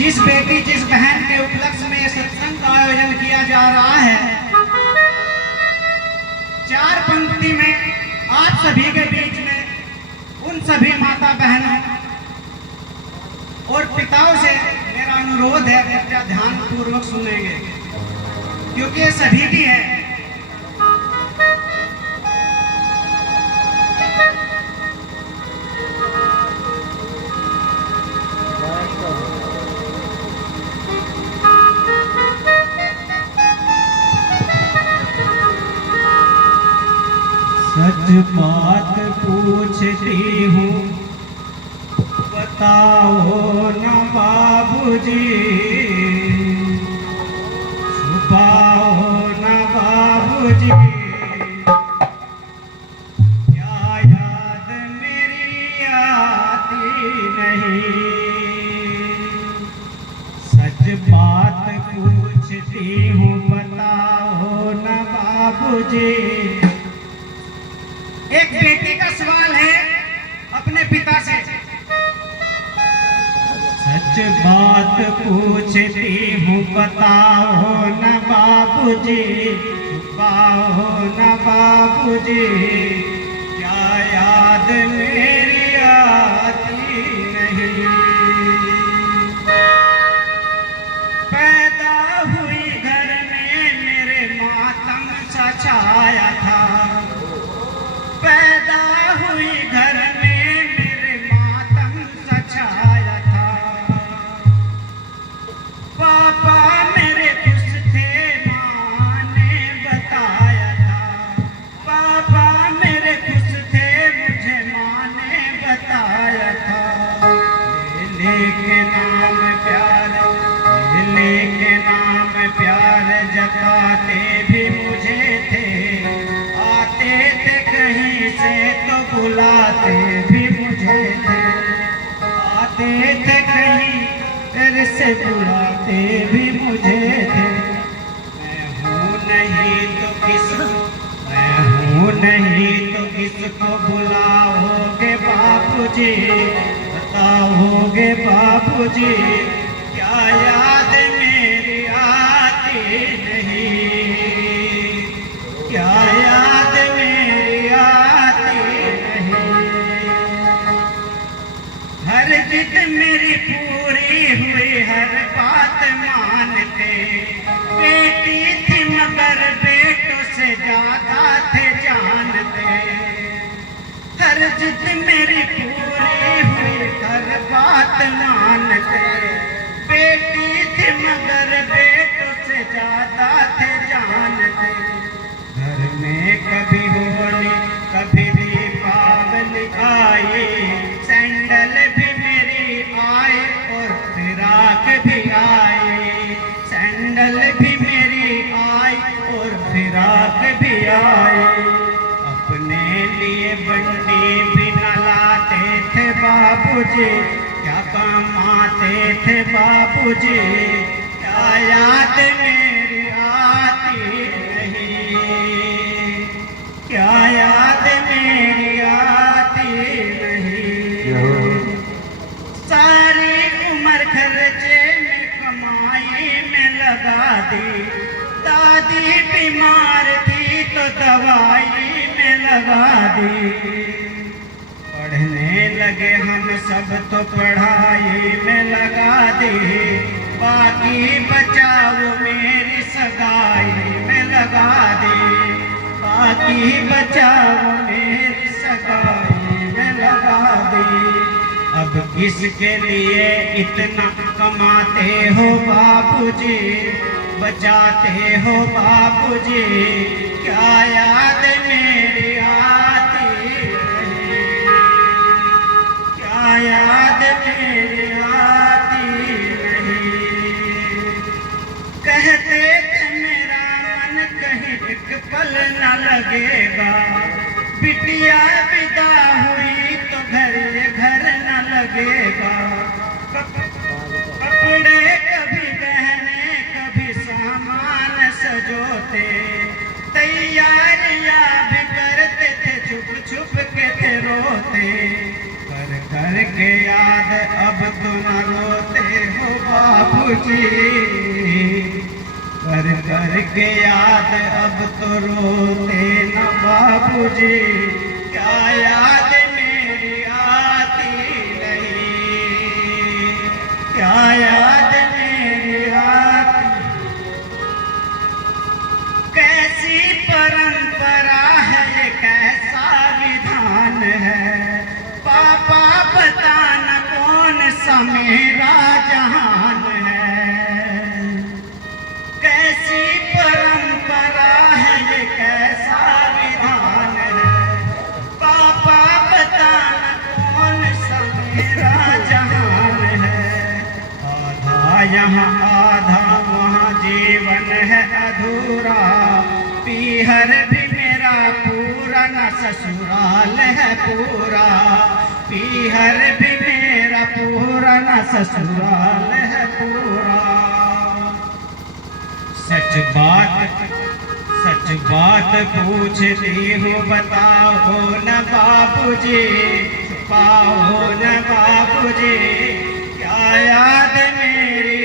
जिस बेटी जिस बहन के उपलक्ष्य में सत्संग का आयोजन किया जा रहा है, चार पंक्ति में आप सभी के बीच में उन सभी माता बहनों और पिताओं से मेरा अनुरोध है, कृपया ध्यान पूर्वक सुनेंगे क्योंकि ये सभी की है। सच बात पूछती हूँ बताओ न बाबूजी, छुपाओ न बाबूजी, क्या याद मेरी आती नहीं। सच बात पूछती हूँ बताओ न बाबूजी। एक बेटी का सवाल है अपने पिता से। सच बात पूछती हूँ बताओ न बाबूजी, छुपाओ न बाबूजी, क्या याद मेरी आती नहीं। पैदा हुई घर में मेरे मातम सा छाया था, पैदा हुई घर में मेरे मातम सा छाया था। पापा मेरे खुश थे माँ ने बताया था, पापा मेरे खुश थे मुझे माँ ने बताया था। लेके नाम प्यार, लेके नाम प्यार जताते भी मुझे थे, आते थे कहीं से तो बुलाते भी मुझे थे, आते थे कहीं फिर से बुलाते भी मुझे थे। मैं हूँ नहीं तो किसको, मैं हूँ नहीं तो किसको बुलाओगे बापूजी, बताओगे बापूजी, क्या याद मेरी आती नहीं, क्या याद मेरी आती नहीं। हर जिद मेरी पूरी हुई, हर बात मानते, बेटी थी मगर बेटों से ज्यादा थे जानते। हर जिद मेरी पूरी हुई, हर बात मानते, बेटी थी मगर बेटों से ज्यादा थे जानते। घर में कभी होली कभी दीपावली आई, सैंडल भी मेरी आए और फिराक भी आई, सैंडल भी मेरी आई और फिराक भी आई। अपने लिए बंडी भी न लाते थे बाबूजी, क्या कमाते थे बाबूजी, क्या याद मेरी आती नहीं, क्या याद मेरी आती नहीं। सारी उम्र खर्चे में कमाई में लगा दी, दादी बीमार थी तो दवाई में लगा दी। पढ़ने लगे हम सब तो पढ़ाई में लगा दी, बाकी बचाओ मेरी सगाई में लगा दी, बाकी बचाओ मेरी सगाई में लगा दी। अब किसके लिए इतना कमाते हो बाबूजी, बचाते हो बाबूजी, क्या याद मेरी आती नहीं, क्या याद मेरी आती नहीं। कहते थे मेरा मन कहीं एक पल न लगेगा, बिटिया विदा हुई तो घर घर न लगेगा। कपड़े कभी गहने कभी सामान सजोते, तैयारियां भी करते थे छुप छुप के थे रोते। कर कर के याद अब तो न रोते हो बाबू। बाबूजी, कर कर के याद अब तो रोते न बाबूजी, क्या याद मेरी आती नहीं, क्या याद मेरी आती। कैसी परंपरा है ये, कैसा विधान है, पापा बताना कौन सा मेरा जहान है। कैसी परंपरा है ये, कैसा विधान है, पापा बताना कौन सा मेरा जहान है। आधा यहाँ आधा वहाँ जीवन है अधूरा, पीहर भी मेरा पूरा न ससुराल है पूरा, पीहर भी मेरा पूरा न ससुराल है पूरा। सच बात पूछती हूँ बताओ न बाबूजी, पाओ न बाबूजी, क्या याद मेरी